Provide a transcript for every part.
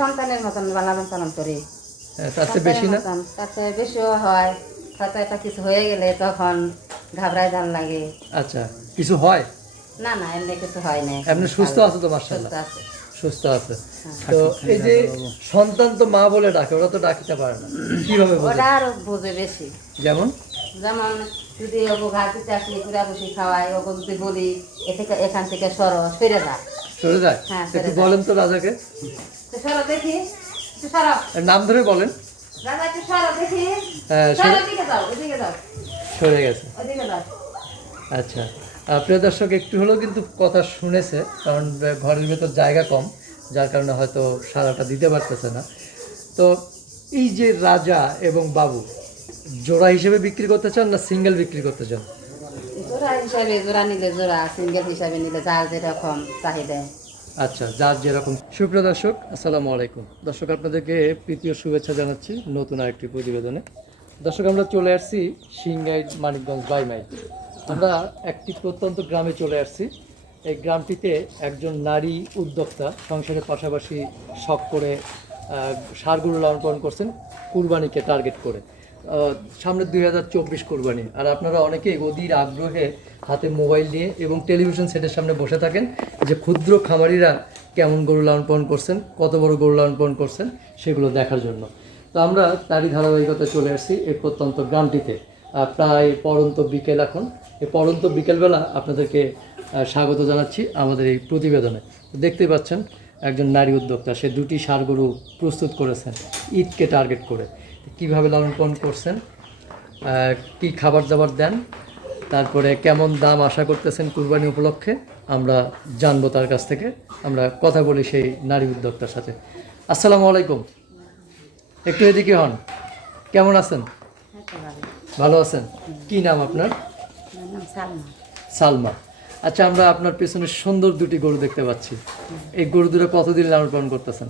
সন্তানের মতন লালন পালন করি। তার চেয়ে বেশি না? তার চেয়ে বেশিও হয়। হয়তো একটা কিছু হয়ে গেলে তখন ঘাবড়ায় ধান লাগে। আচ্ছা, কিছু হয় না না, এমনি কিছু হয় না। এমনি সুস্থ আছে তো? মাশাআল্লাহ, সুস্থ আছে। সুস্থ আছে। তো এই যে সন্তান তো মা বলে ডাকে, ওরা তো ডাকতে পারে না, কিভাবে বোঝে? ওটা আরো বোঝে বেশি। যেমন যেমন যদি ওগো ঘাট দিতে আসলে পুরা বসি খাওয়াই, ওগো যদি বলি এখান থেকে সরে যা, সরে যায়। হ্যাঁ, একটু বলেন তো রাজাকে, তো সরো দেখি, একটু সরো, নাম ধরে বলেন। রাজা একটু সরো দেখি, হ্যাঁ, সরো, ওদিকে যাও, ওদিকে যাও, সরে গেছে। ওদিকে যাও। আচ্ছা, প্রিয় দর্শক একটু হলেও কিন্তু কথা শুনেছে, কারণ ঘরের ভেতর জায়গা কম, যার কারণে হয়তো সারাটা দিতে পারতেছে না। তো এই যে রাজা এবং বাবু জোড়া হিসেবে বিক্রি করতে চান না সিঙ্গেল বিক্রি করতে চান? জোড়া হিসাবে, জোড়া নিলে জোড়া, সিঙ্গেল হিসাবে নিলে যার যেরকম চাহিদা। আচ্ছা, যার যেরকম। সুপ্রিয় দর্শক, আসসালামু আলাইকুম। দর্শক, আপনাদেরকে প্রীতীয় শুভেচ্ছা জানাচ্ছি নতুন আরেকটি প্রতিবেদনে। দর্শক, আমরা চলে আসছি সিংগাই মানিকগঞ্জ বাইমাইল। আমরা একটি প্রত্যন্ত গ্রামে চলে আসছি। এই গ্রামটিতে একজন নারী উদ্যোক্তা সংসারের পাশাপাশি শখ করে ষাঁড় গরু লালন পালন করছেন কুরবানিকে টার্গেট করে। সামনে 2024 কুরবানি, আর আপনারা অনেকেই অধীর আগ্রহে হাতে মোবাইল নিয়ে এবং টেলিভিশন সেটের সামনে বসে থাকেন যে ক্ষুদ্র খামারিরা কেমন গরু লালন পালন করছেন, কত বড় গরু লালন পালন করছেন সেগুলো দেখার জন্য। তো আমরা তারই ধারাবাহিকতা চলে আসছি এই প্রত্যন্ত গ্রামটিতে। প্রায় পড়ন্ত বিকেল এখন। এই পড়ন্ত বিকেলবেলা আপনাদেরকে স্বাগত জানাচ্ছি আমাদের এই প্রতিবেদনে। দেখতেই পাচ্ছেন একজন নারী উদ্যোক্তা, সে দুটি ষাঁড় গরু প্রস্তুত করেছেন ঈদকে টার্গেট করে। কীভাবে লালন পালন করছেন, কী খাবার দাবার দেন, তারপরে কেমন দাম আশা করতেছেন কুরবানি উপলক্ষে, আমরা জানবো তার কাছ থেকে। আমরা কথা বলি সেই নারী উদ্যোক্তার সাথে। আসসালামু আলাইকুম, একটু এদিকে হন। কেমন আছেন? ভালো আছেন? কি নাম আপনার? সালমা। আচ্ছা, আমরা আপনার পেছনে সুন্দর দুটি গরু দেখতে পাচ্ছি। এই গরু দুটো কতদিন লালন পালন করতেছেন?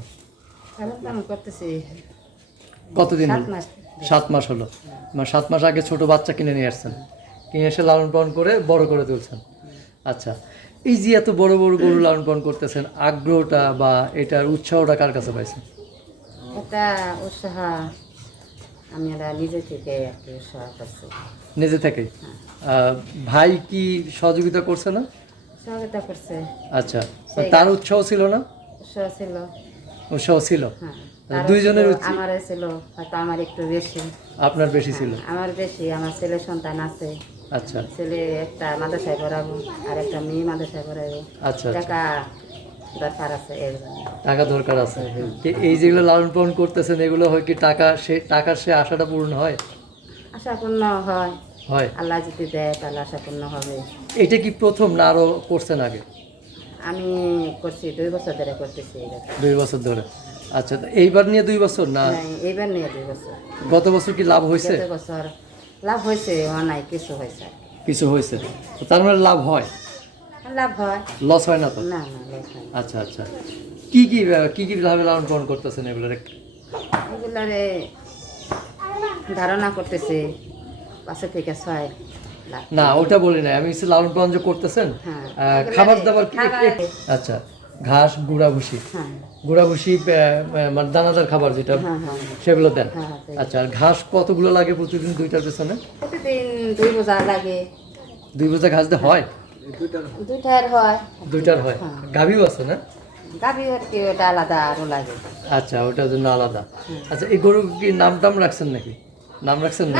কতদিন? 7 মাস হলো। মানে 7 মাস আগে ছোট বাচ্চা কিনে নিয়ে আসছেন, কিনে এসে লালন পালন করে বড় করে তুলছেন। আচ্ছা, এই যে এত বড় বড় গরু লালন পালন করতেছেন, আগ্রহটা বা এটার উৎসাহটা কার কাছে পাইছেন? এটা উৎসাহ আমি নিজে থেকে উৎসাহ করছি। নিজে থেকেই? ভাই কি সহযোগিতা করছে না? সহযোগিতা করছে। আচ্ছা, তার উৎসাহ ছিল না? উৎসাহ ছিল। উৎসাহ ছিল, হ্যাঁ। দুইজনের। আমার ছিল, হয়তো আমার একটু বেশি। আপনার বেশি ছিল? আমার বেশি। আমার ছেলে সন্তান আছে। আচ্ছা, ছেলে একটা মাদ্রাসায় পড়াবো আর একটা মেয়ে মাদ্রাসায় পড়াবো। আচ্ছা, টাকা দরকার আছে, এর জন্য টাকা দরকার আছে। এই যেগুলো লালন পালন করতেছেন এগুলো হয় কি টাকার সে আশাটা পূর্ণ হয়? আশা পূর্ণ হয়। হয়। আল্লাহ যদি দেয় তাহলে আশা পূর্ণ হবে। এটা কি প্রথম না আরো করছেন আগে? আমি করছি 2 বছর ধরে করতেছি। 2 বছর ধরে? আচ্ছা, এইবার নিয়ে 2 বছর না? এইবার নিয়ে 2 বছর। গত বছর কি লাভ হয়েছে? গত বছর লাভ হয়েছে, নাই কিছু হয়েছে। কিছু হয়েছে, তার মানে লাভ হয়? লাভ হয়, লস হয় না তো? না না, লস হয়। আচ্ছা আচ্ছা, কি কি কি কি ভাবে লালন পালন করতেছেন এগুলোর? এগুলারে ধারণা করতেছে 5 থেকে 6 লাখ। না, ওটা বলি না আমি, লালন পালন যে করতেছেন খাবার দাবার কি? আচ্ছা, ঘাস, গুঁড়া ভুসি, গুঁড়া ভুসি মানে দানাদার খাবার যেটা, সেগুলো দেন? আচ্ছা, আর ঘাস কতগুলো লাগে প্রতিদিন দুইটার পেছনে? প্রতিদিন 2 বোঝা লাগে। 2 বোঝা ঘাস দিয়ে হয়? দুইটার হয়। গাভীও আছে না? গাভী হচ্ছে ওটা আলাদা আরো লাগে। আচ্ছা, ওটার জন্য আলাদা। আচ্ছা, এই গরু কি নাম টাম রাখছেন নাকি? নাম রাখছেন না?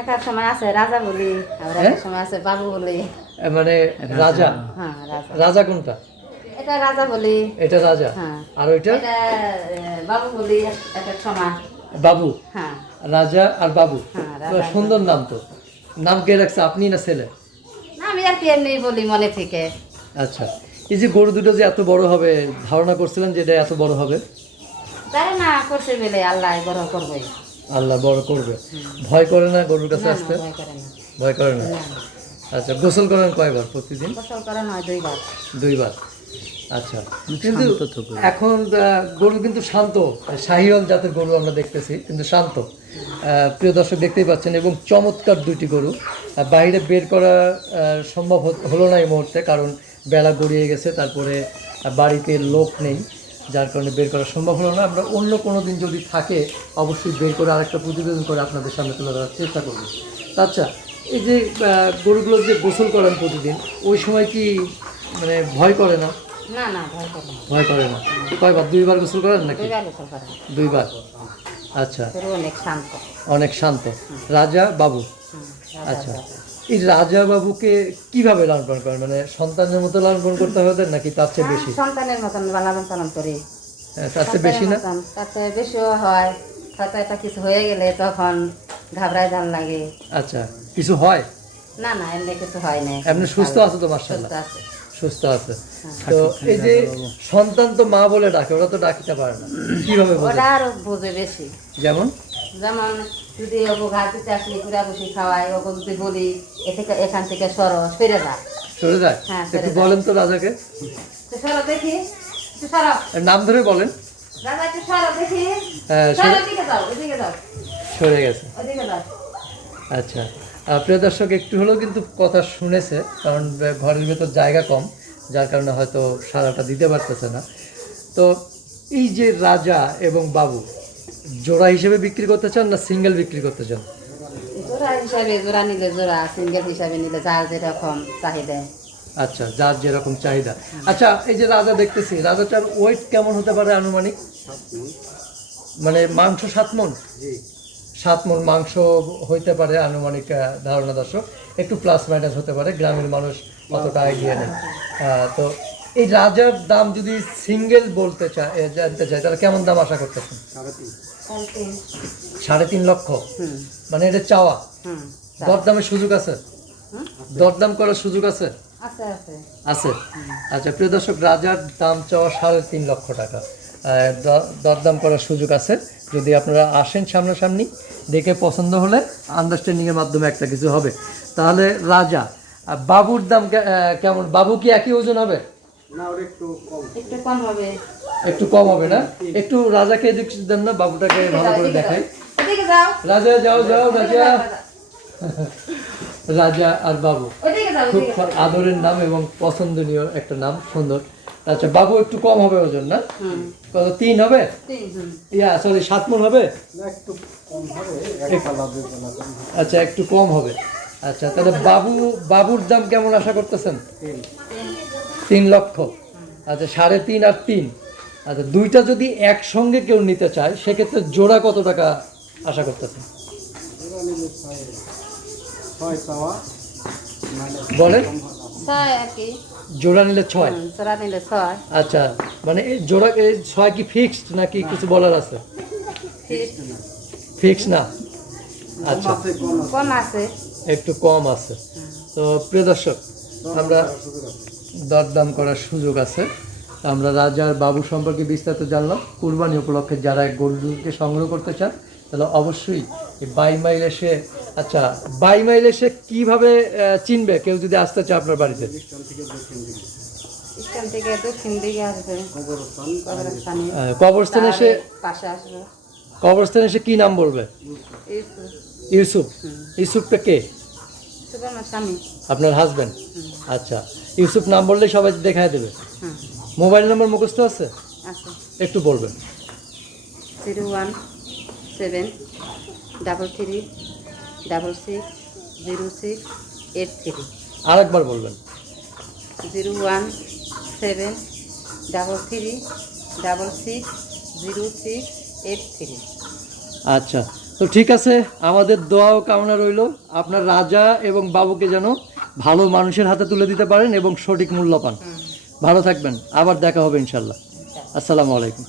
একটা সময় আছে রাজা বলি, আর একটা সময় আছে বাবু বলি। মানে রাজা? হ্যাঁ, রাজা। রাজা কোনটা? এটা রাজা বলি। এটা রাজা? আর ওইটা বাবু বলি এক এক সময়। বাবু? হ্যাঁ, রাজা আর বাবু। সুন্দর নাম তো। নাম কে রাখছে, আপনি না ছেলে? না, আমি আর কি এমনি বলি মনে থেকে। আচ্ছা, এই যে গরু দুটো যে এত বড় হবে, ধারণা করছিলেন যে এটা এত বড় হবে? জানি না, করছে বলে আল্লাহ বড় করবে। আল্লাহ বড় করবে। ভয় করে না গরুর কাছে আসতে? ভয় করে না। আচ্ছা, গোসল করেন কয়বার প্রতিদিন? গোসল করেন হয় 2 বার। 2 বার। আচ্ছা, কিন্তু এখন গরু কিন্তু শান্ত, শাহিওয়াল জাতের গরু আমরা দেখতেছি, কিন্তু শান্ত। প্রিয় দর্শক দেখতেই পাচ্ছেন, এবং চমৎকার দুইটি গরু। বাইরে বের করা সম্ভব হলো না এই মুহূর্তে, কারণ বেলা গড়িয়ে গেছে, তারপরে বাড়িতে লোক নেই, যার কারণে বের করা সম্ভব হলো না। আমরা অন্য কোনো দিন যদি থাকে অবশ্যই বের করে আরেকটা প্রতিবেদন করে আপনাদের সামনে তুলে ধরার চেষ্টা করবো। আচ্ছা, এই যে গরুগুলো যে গোসল করেন প্রতিদিন, ওই সময় কি মানে ভয় করে না? না না, ভয় করে না। ভয় করে না। কয়বার, 2বার গোসল করেন নাকি? 2বার গোসল করে। 2বার। আচ্ছা, গরু অনেক শান্ত। অনেক শান্ত। রাজা বাবু। রাজা আচ্ছা, বাবু। এই রাজা বাবুকে কিভাবে লালন পালন করেন? মানে সন্তানের মতো লালন পালন করতে হবে নাকি তার চেয়ে বেশি? সন্তানের মতন লালন পালন করি। তার চেয়ে বেশি না? তার চেয়ে বেশিও হয়। হয়তো একটা কিছু হয়ে গেলে তখন ঘাবড়ায় যান লাগে। আচ্ছা, কিছু হয়? না না, এমনি কিছু হয় না। এমনি সুস্থ আছে তো মাশাআল্লাহ? সুস্থ আছে। সুস্থ আছে। তো এই যে সন্তান তো মা বলে ডাকে, ওরা তো ডাকতে পারে না, কিভাবে বোঝে? ওটা আরো বোঝে বেশি। যেমন যেমন যদি ওকে ঘাট দিতে আসলে কুড়া বসি খাওয়াই, ওকে যদি বলি এখান থেকে সরে যা। সরে যায়? হ্যাঁ, সরে একটু যায়। বলেন তো রাজাকে, তো সরো দেখি, একটু সরো। নাম ধরে বলেন। রাজা একটু সরো দেখি। হ্যাঁ, সরো, ওদিকে যাও, ওদিকে যাও, সরে গেছে। ওদিকে যাও। আচ্ছা, প্রিয় দর্শক একটু হলেও কিন্তু কথা শুনেছে, কারণ ঘরের ভেতর জায়গা কম, যার কারণে হয়তো সারাটা দিতে পারতেছে না। তো এই যে রাজা এবং বাবু জোড়া হিসেবে বিক্রি করতে চান না সিঙ্গেল বিক্রি করতে চান? জোড়া হিসাবে, জোড়া নিলে জোড়া, সিঙ্গেল হিসাবে নিলে যার যেরকম চাহিদা। আচ্ছা, যার যেরকম চাহিদা। আচ্ছা, এই যে রাজা দেখতেছি, রাজাটার ওয়েট কেমন হতে পারে আনুমানিক? মানে মাংস 7 মণ? 7 মণ মাংস হইতে পারে আনুমানিক ধারণা দর্শক, একটু প্লাস মাইনাস হতে পারে, গ্রামের মানুষ অতটা আইডিয়া নেই। তো এই রাজার দাম যদি সিঙ্গেল বলতে জানতে চাই, তাহলে কেমন দাম আশা করতেছেন? 3.5 লক্ষ? মানে এটা চাওয়া? দরদামের সুযোগ আছে? দরদাম করার সুযোগ আছে? আছে আছে আছে। আচ্ছা, প্রিয় দর্শক, রাজার দাম চাওয়া 3.5 লক্ষ টাকা। দরদাম করার সুযোগ আছে। যদি আপনারা আসেন সামনাসামনি, দেখে পছন্দ হলে আন্ডারস্ট্যান্ডিংয়ের মাধ্যমে একটা কিছু হবে। তাহলে রাজা, বাবুর দাম কেমন? বাবু কি একই ওজন হবে? একটু কম হবে। একটু কম হবে না? একটু রাজাকে এদিক দেন না, বাবুটাকে ভালো করে দেখাই। ওদিকে যাও, রাজা যাও যাও, রাজা। রাজা আর বাবু ওদিকে যাও, খুব ওদিকে যাও। আদরের নাম এবং পছন্দনীয় একটা নাম, সুন্দর। আচ্ছা, বাবু একটু কম হবে ওজন না? কত, 3 হবে? সরি, 7 মণ হবে? আচ্ছা, একটু কম হবে। আচ্ছা, তাহলে বাবুর দাম কেমন আশা করতেছেন? 3 লক্ষ। আচ্ছা, 3.5 আর 3। আচ্ছা, দুইটা যদি একসঙ্গে কেউ নিতে চায়, সেক্ষেত্রে জোড়া কত টাকা আশা করতেছেন? বলেন। জোড়া নিলে 6? জোড়া নিলে 6। আচ্ছা, মানে এই জোড়া 6 কি ফিক্সড নাকি কিছু বলার আছে? ফিক্স না? আচ্ছা, কম আছে, একটু কম আছে। তো প্রিয় দর্শক, আমরা দরদাম করার সুযোগ আছে। আমরা রাজার বাবু সম্পর্কে বিস্তারিত জানলাম। কুরবানি উপলক্ষে যারা গরুকে সংগ্রহ করতে চান, তাহলে অবশ্যই এই 22 মাইল এসে, আচ্ছা 22 মাইল এসে কীভাবে চিনবে কেউ যদি আসতে চায় আপনার বাড়িতে? এখান থেকে দক্ষিণ দিকে আসবে, কবরস্থানে এসে, পাশে আসবে। কবরস্থানে এসে কী নাম বলবে? ইউসুফ। ইউসুফটা কে? আমার স্বামী, আপনার হাজব্যান্ড? আচ্ছা, ইউসুফ নাম বললে সবাই দেখায় দেবে। মোবাইল নাম্বার মুখস্থ আছে? একটু বলবেন। 01733660683। আরেকবার বলবেন। 01733660683। আচ্ছা, তো ঠিক আছে, আমাদের দোয়াও কামনা রইল আপনার রাজা এবং বাবুকে যেন ভালো মানুষের হাতে তুলে দিতে পারেন এবং সঠিক মূল্য পান। ভালো থাকবেন, আবার দেখা হবে ইনশাল্লাহ। আসসালামু আলাইকুম।